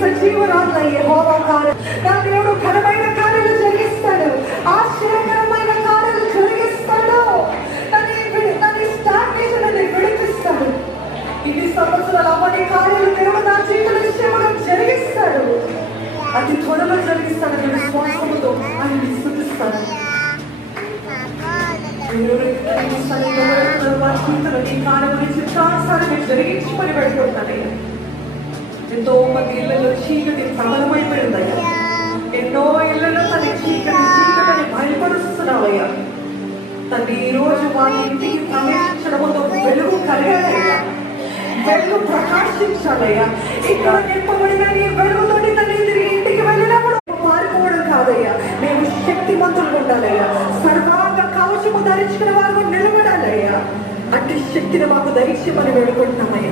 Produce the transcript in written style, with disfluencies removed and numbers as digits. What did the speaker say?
సజీవరాత్మ యెహోవా కార్యం. నా దేవుడు ఘనమైన కార్యాలు జరిగిస్తాడు, ఆశ్చర్యకరమైన కార్యాలు జరిగిస్తాడు. నన్ను స్టార్ట్ చేసి నన్ను విడిపిస్తాడు. ఇన్ని సంవత్సరాలు అవ్వని కార్యాలు దేవుడు నా జీవితంలో నిశ్చయంగా జరిగిస్తాడు. అతి త్వరలో జరిగిస్తాడని విశ్వాసముతో ఆయన స్తుతిస్తాడు. జరిగించమని పెడుతున్నానయ్యా. ఎంతో మంది ఇళ్లలో చీకటి ప్రబలమైపోయిందయ్యా. ఎన్నో ఇళ్లలో తన చీకటిని బయలుపరుస్తున్నావయ్యా. తను ఈ రోజు వాళ్ళ ఇంటికి ప్రవేశించడంతో వెలుగు కలిగాలయ్యా, వెలుగు ప్రకాశించాలయ్యా. ఇక్కడ నింపబడిన నీ వెలుగుతోటి తల్లి తిరిగి ఇంటికి వెళ్ళినప్పుడు మారిపోవడం కాదయ్యా, మేము శక్తిమంతులు ఉండాలయ్యా. సర్వాంగ కవచము ధరించుకున్న వారు నిలబడాలయ్యా. అట్టి శక్తిని మాకు దయచేయమని వేడుకుంటున్నామయ్యా.